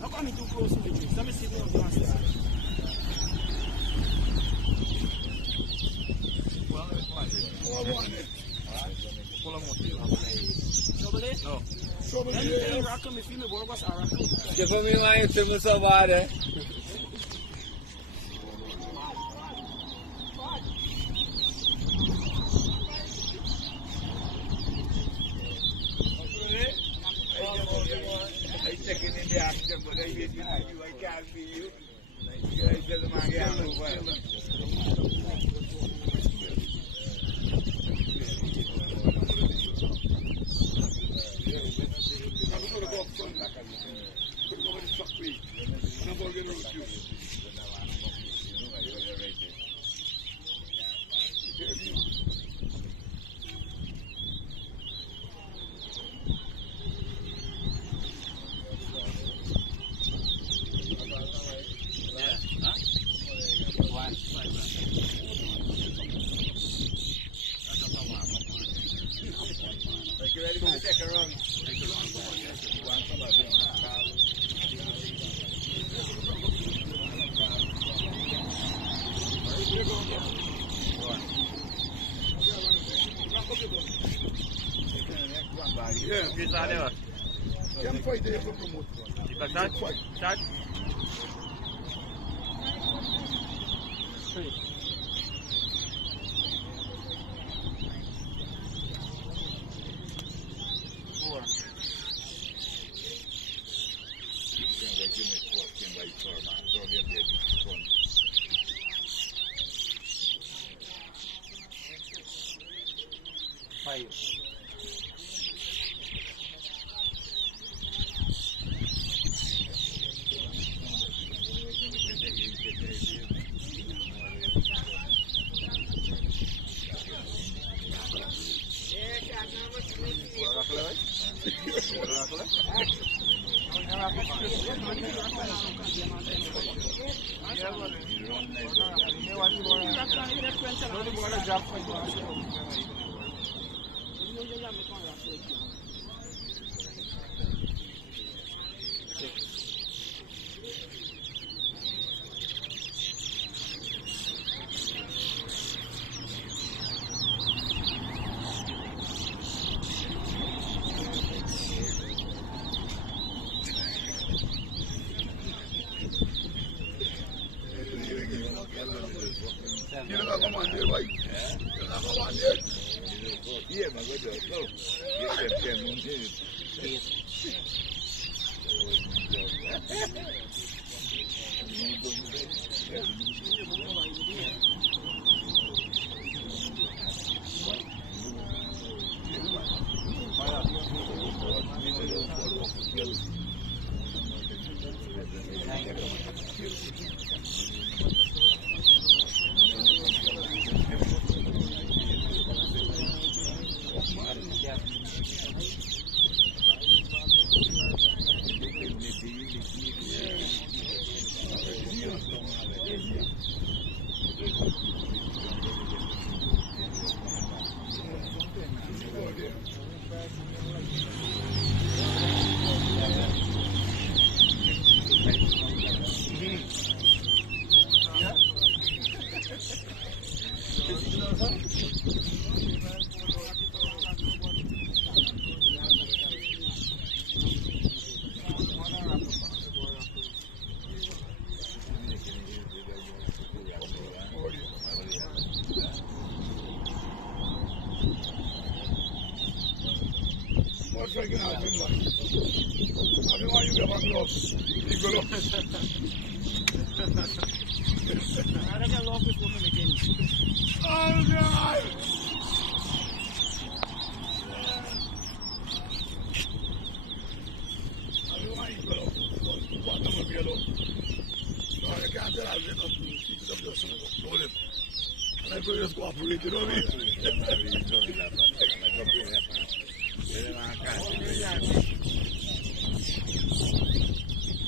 Not coming too close to the trees. Let me see what you want to say. No. Que foi minha mãe, você me salvar, né? Checking in the action, but I get you, I can't see you. You guys tell them I can't move well. Quem foi daí para promover? Start.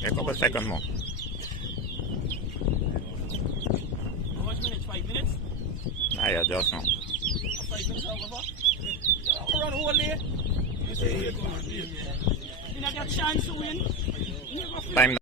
A couple seconds more. How much minutes? 5 minutes? Nah, yeah, just now. 5 minutes over? Run whole day? You say you come on, had a chance to win. Never Time